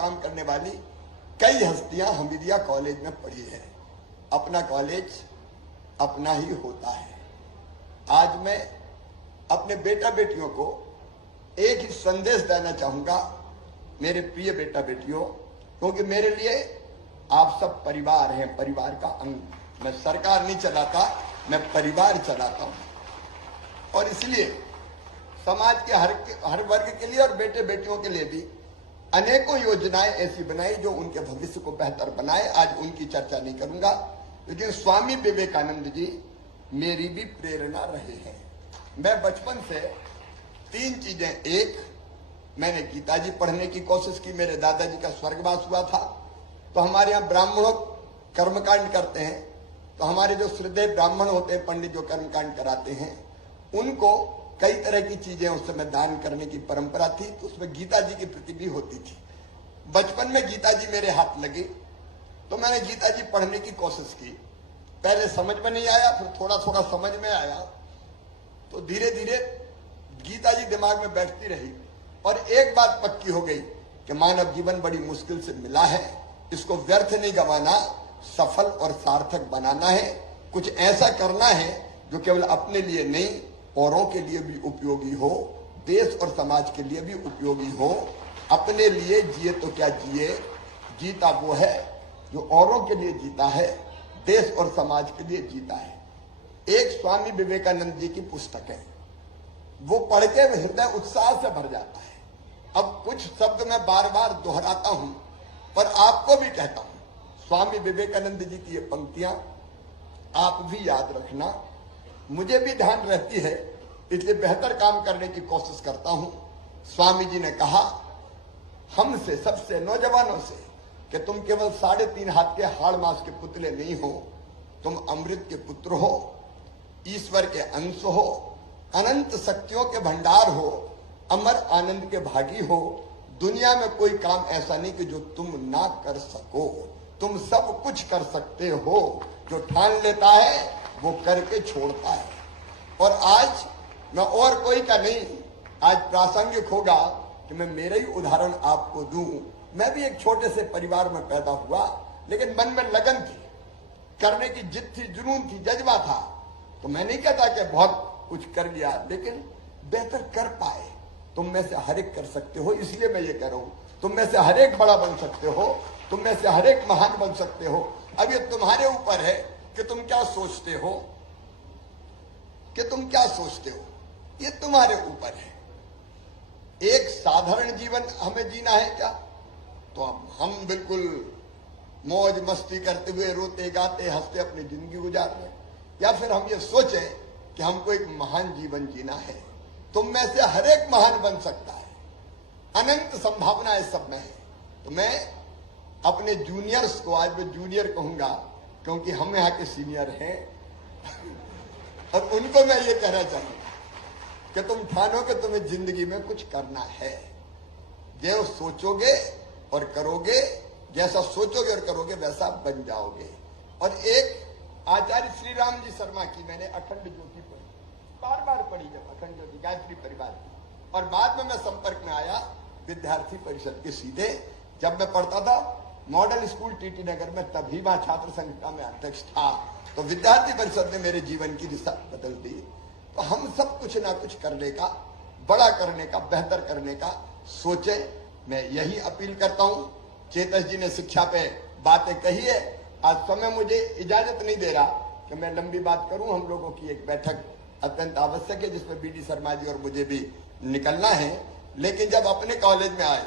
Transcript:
काम करने वाली कई हस्तियां हमीदिया कॉलेज में पढ़ी है। अपना कॉलेज अपना ही होता है। आज मैं अपने बेटा बेटियों को एक ही संदेश देना चाहूंगा, मेरे प्रिय बेटा बेटियों, क्योंकि मेरे लिए आप सब परिवार हैं, परिवार का अंग। मैं सरकार नहीं चलाता, मैं परिवार चलाता हूं। और इसलिए समाज के हर वर्ग के लिए और बेटे बेटियों के लिए भी अनेकों योजनाएं ऐसी बनाई जो उनके भविष्य को बेहतर बनाए। आज उनकी चर्चा नहीं करूंगा, लेकिन स्वामी विवेकानंद जी मेरी भी प्रेरणा रहे हैं। मैं बचपन से 3 चीजें, एक, मैंने गीता जी पढ़ने की कोशिश की। मेरे दादाजी का स्वर्गवास हुआ था, तो हमारे यहाँ ब्राह्मणों कर्मकांड करते हैं, तो हमारे जो श्रद्धेय ब्राह्मण होते हैं, पंडित जो कर्मकांड कराते हैं, उनको कई तरह की चीजें उस समय दान करने की परंपरा थी, तो उसमें गीता जी की प्रति भी होती थी। बचपन में गीता जी मेरे हाथ लगी, तो मैंने गीता जी पढ़ने की कोशिश की। पहले समझ में नहीं आया, फिर थोड़ा थोड़ा समझ में आया, तो धीरे धीरे गीता जी दिमाग में बैठती रही। और एक बात पक्की हो गई कि मानव जीवन बड़ी मुश्किल से मिला है, इसको व्यर्थ नहीं गंवाना, सफल और सार्थक बनाना है। कुछ ऐसा करना है जो केवल अपने लिए नहीं, औरों के लिए भी उपयोगी हो, देश और समाज के लिए भी उपयोगी हो। अपने लिए जिए तो क्या जिए, जीता वो है जो औरों के लिए जीता है, देश और समाज के लिए जीता है। एक स्वामी विवेकानंद जी की पुस्तक है, वो पढ़ के हृदय उत्साह से भर जाता है। अब कुछ शब्द मैं बार बार दोहराता हूं, पर आपको भी कहता हूं, स्वामी विवेकानंद जी की ये पंक्तियां आप भी याद रखना। मुझे भी ध्यान रहती है, इसलिए बेहतर काम करने की कोशिश करता हूं। स्वामी जी ने कहा हमसे, सबसे, नौजवानों से, कि तुम केवल 3.5 हाथ के हाड़ मांस के पुतले नहीं हो, तुम अमृत के पुत्र हो, ईश्वर के अंश हो, अनंत शक्तियों के भंडार हो, अमर आनंद के भागी हो। दुनिया में कोई काम ऐसा नहीं कि जो तुम ना कर सको, तुम सब कुछ कर सकते हो। जो ठान लेता है वो करके छोड़ता है। और आज मैं और कोई का नहीं, आज प्रासंगिक होगा कि मैं मेरा ही उदाहरण आपको दूं। मैं भी एक छोटे से परिवार में पैदा हुआ, लेकिन मन में लगन थी, करने की जिद थी, जुनून थी, जज्बा था। तो मैं नहीं कहता कि बहुत कुछ कर लिया, लेकिन बेहतर कर पाए। तुम में से हर एक कर सकते हो, इसलिए मैं ये कह रहा हूं। तुम में से हर एक बड़ा बन सकते हो, तुम में से हर एक महान बन सकते हो। अब ये तुम्हारे ऊपर है कि तुम क्या सोचते हो, कि तुम क्या सोचते हो, ये तुम्हारे ऊपर है। एक साधारण जीवन हमें जीना है क्या, तो हम बिल्कुल मौज मस्ती करते हुए, रोते गाते हंसते अपनी जिंदगी गुजार रहे, या फिर हम ये सोचें कि हमको एक महान जीवन जीना है। तुम में से हर एक महान बन सकता है, अनंत संभावनाएं सब में है। तो मैं अपने जूनियर्स को, आज मैं जूनियर कहूंगा क्योंकि हम यहाँ के सीनियर हैं, और उनको मैं ये कहना चाहूंगा कि तुम ठानो कि तुम्हें जिंदगी में कुछ करना है। जो सोचोगे और करोगे, जैसा सोचोगे और करोगे वैसा बन जाओगे। और एक आचार्य श्री राम जी शर्मा की मैंने अखंड ज्योति पढ़ी, बार बार पढ़ी, जब अखंड ज्योति गायत्री परिवार की। और बाद में मैं संपर्क में आया विद्यार्थी परिषद के सीधे। जब मैं पढ़ता था मॉडल स्कूल टीटी नगर में, तभी वहां छात्र संघ का मैं अध्यक्ष था, तो विद्यार्थी परिषद ने मेरे जीवन की दिशा बदल दी। तो हम सब कुछ ना कुछ करने का, बड़ा करने का, बेहतर करने का सोचे। मैं यही अपील करता हूं। चेतस जी ने शिक्षा पे बातें कही है, आज समय मुझे इजाजत नहीं दे रहा कि मैं लंबी बात करूं। हम लोगों की एक बैठक अत्यंत आवश्यक है, जिसमें बीडी शर्मा जी और मुझे भी निकलना है। लेकिन जब अपने कॉलेज में आए